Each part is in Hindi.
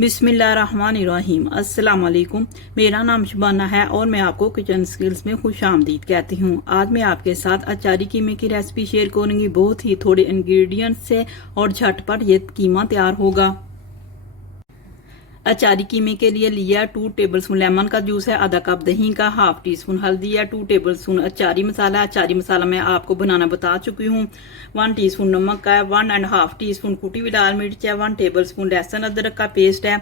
बिस्मिल्लाहिर्रहमानिर्रहीम। अस्सलाम वालेकुम। मेरा नाम शबाना है और मैं आपको किचन स्किल्स में खुश आमदीद कहती हूँ। आज मैं आपके साथ अचारी कीमे की रेसिपी शेयर करूँगी। बहुत ही थोड़े इंग्रेडिएंट्स से और झटपट ये कीमा तैयार होगा। अचारी कीमे के लिए लिया 2 टेबलस्पून लेमन का जूस है, आधा कप दही का, हाफ टी स्पून हल्दी है, 2 टेबलस्पून अचारी मसाला। अचारी मसाला मैं आपको बनाना बता चुकी हूँ। 1 टीस्पून नमक का है, 1.5 टीस्पून कुटी हुई लाल मिर्च है, 1 टेबलस्पून लहसुन अदरक का पेस्ट है,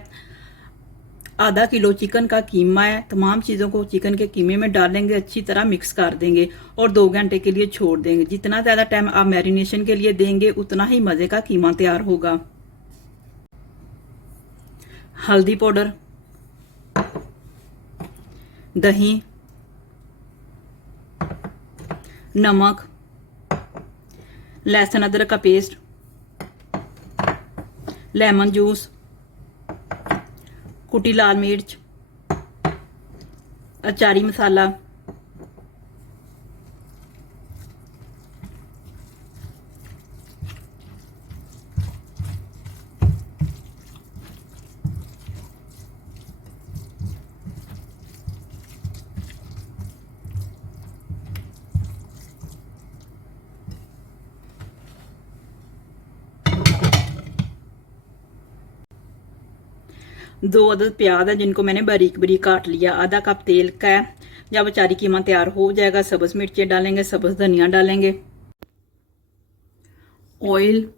आधा किलो चिकन का कीमा है। तमाम चीज़ों को चिकन के कीमे में डालेंगे, अच्छी तरह मिक्स कर देंगे और 2 घंटे के लिए छोड़ देंगे। जितना ज़्यादा टाइम आप मैरिनेशन के लिए देंगे उतना ही मज़े का कीमा तैयार होगा। हल्दी पाउडर, दही, नमक, लहसुन अदरक का पेस्ट, लेमन जूस, कुटी लाल मिर्च, अचारी मसाला, दो अदद प्याज है जिनको मैंने बारीक बारीक काट लिया, आधा कप तेल का है। जब अचारी कीमा तैयार हो जाएगा सब्ज मिर्चें डालेंगे, सब्ज धनिया डालेंगे, ऑयल,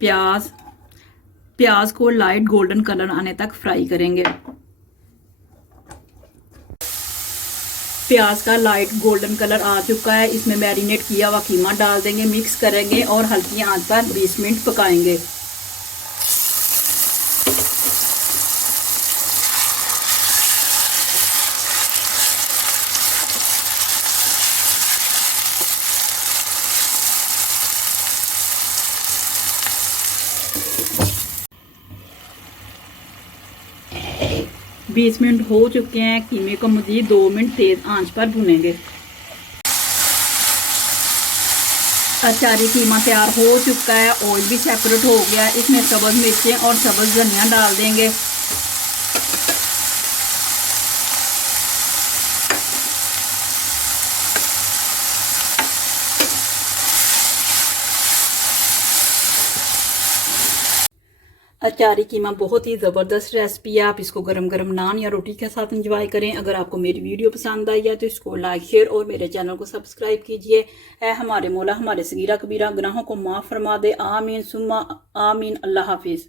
प्याज को लाइट गोल्डन कलर आने तक फ्राई करेंगे। प्याज का लाइट गोल्डन कलर आ चुका है, इसमें मैरिनेट किया हुआ कीमा डाल देंगे, मिक्स करेंगे और हल्की आंच पर 20 मिनट पकाएंगे। बीस मिनट हो चुके हैं। कीमे को मजीद 2 मिनट तेज आंच पर भुनेंगे। अचारी कीमा तैयार हो चुका है, ऑयल भी सेपरेट हो गया है। इसमें सब्ज मिर्चें और सब्ज धनिया डाल देंगे। अचारी कीमा बहुत ही ज़बरदस्त रेसिपी है। आप इसको गरम गरम नान या रोटी के साथ एंजॉय करें। अगर आपको मेरी वीडियो पसंद आई है तो इसको लाइक शेयर और मेरे चैनल को सब्सक्राइब कीजिए। ऐ हमारे मौला हमारे सगीरा कबीरा गुनाहों को माफ़ फरमा दे। आमीन सुम्मा आमीन। अल्लाह हाफिज़।